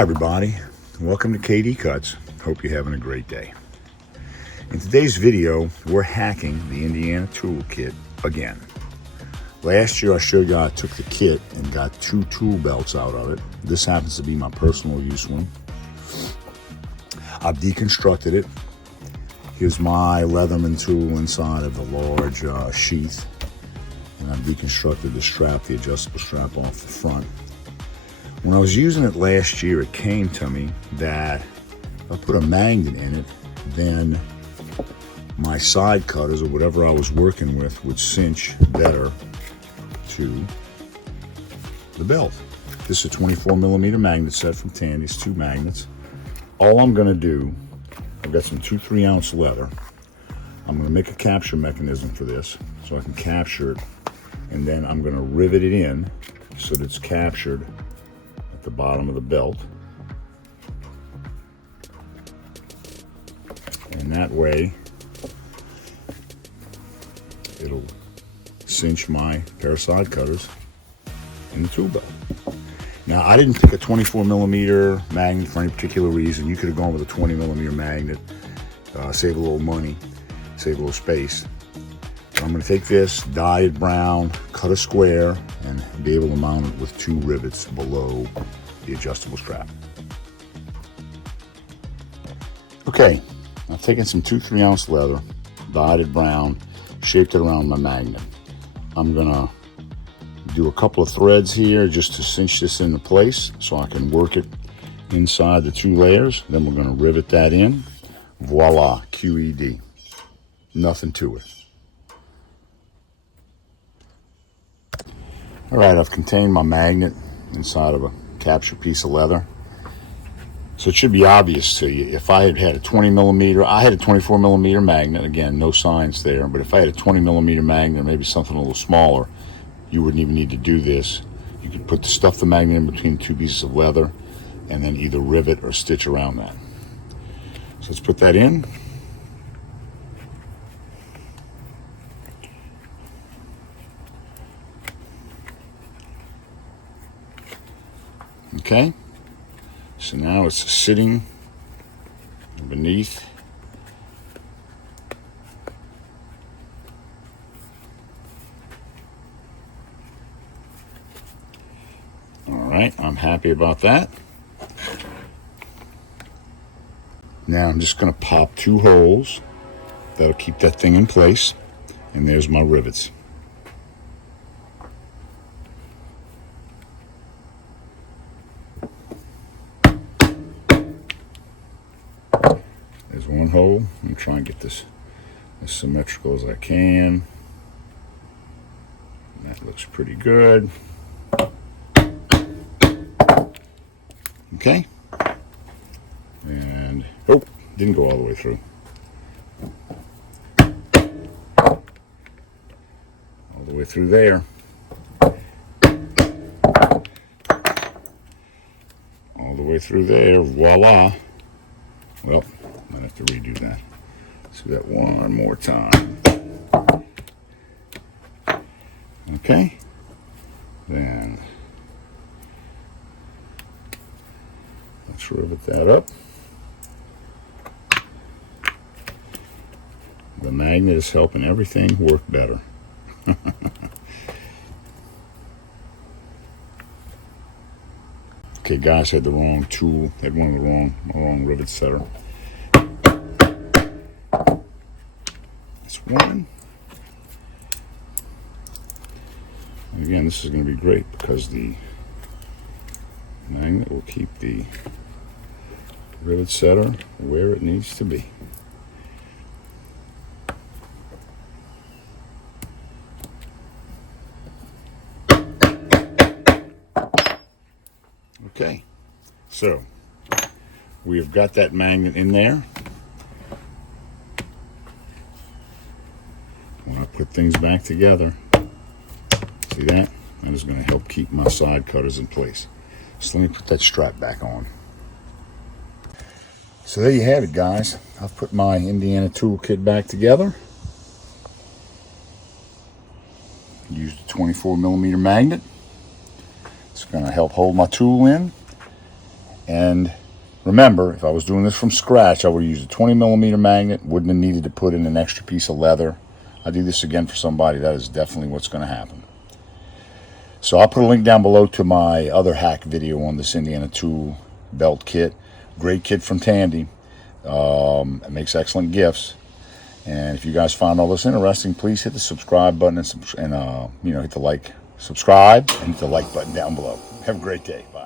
Hi everybody, welcome to KD Cuts. Hope you're having a great day. In today's video, we're hacking the Indiana toolkit again. Last year I showed you I took the kit and got 2 tool belts out of it. This happens to be my personal use one. I've deconstructed it. Here's my Leatherman tool inside of the large sheath. And I've deconstructed the strap, the adjustable strap off the front. When I was using it last year, it came to me that if I put a magnet in it, then my side cutters or whatever I was working with would cinch better to the belt. This is a 24mm magnet set from Tandy. It's 2 magnets. All I'm gonna do, I've got some 2 3-ounce leather. I'm gonna make a capture mechanism for this so I can capture it, and then I'm gonna rivet it in so that it's captured at the bottom of the belt. And that way it'll cinch my pair of side cutters in the tool belt. Now, I didn't pick a 24mm magnet for any particular reason. You could have gone with a 20mm magnet, save a little money, save a little space. So I'm going to take this, dye it brown, cut a square, and be able to mount it with 2 rivets below the adjustable strap. Okay, I've taken some 2 3-ounce leather, dyed it brown, shaped it around my magnet. I'm going to do a couple of threads here just to cinch this into place so I can work it inside the 2 layers. Then we're going to rivet that in. Voila, QED. Nothing to it. All right, I've contained my magnet inside of a capture piece of leather. So it should be obvious to you. If I had had a 20mm, I had a 24mm magnet, again, no science there, but if I had a 20mm magnet, maybe something a little smaller, you wouldn't even need to do this. You could stuff the magnet in between 2 pieces of leather and then either rivet or stitch around that. So let's put that in. Okay, so now it's sitting beneath all right, I'm happy about that. Now I'm just going to pop 2 holes. That'll keep that thing in place, and there's my rivets. There's 1 hole. I'm going to try and get this as symmetrical as I can. That looks pretty good. Okay. And, oh, didn't go all the way through. All the way through there. All the way through there. Voila. Well, I'm going to have to redo that. Let's do that one more time. Okay. Then let's rivet that up. The magnet is helping everything work better. Okay, guys, had the wrong tool. Had one of the wrong rivet setter. That's one. And again, this is going to be great because the magnet will keep the rivet setter where it needs to be. Okay, so we have got that magnet in there. When I put things back together, see that? That is going to help keep my side cutters in place. So let me put that strap back on. So there you have it, guys. I've put my Indiana toolkit back together. Used a 24mm magnet. It's going to help hold my tool in. And remember, if I was doing this from scratch, I would use a 20 millimeter magnet. Wouldn't have needed to put in an extra piece of leather. I do this again for somebody. That is definitely what's going to happen. So I'll put a link down below to my other hack video on this Indiana tool belt kit. Great kit from Tandy. It makes excellent gifts. And if you guys found all this interesting, please hit the subscribe button and hit the like, subscribe, and hit the like button down below. Have a great day. Bye.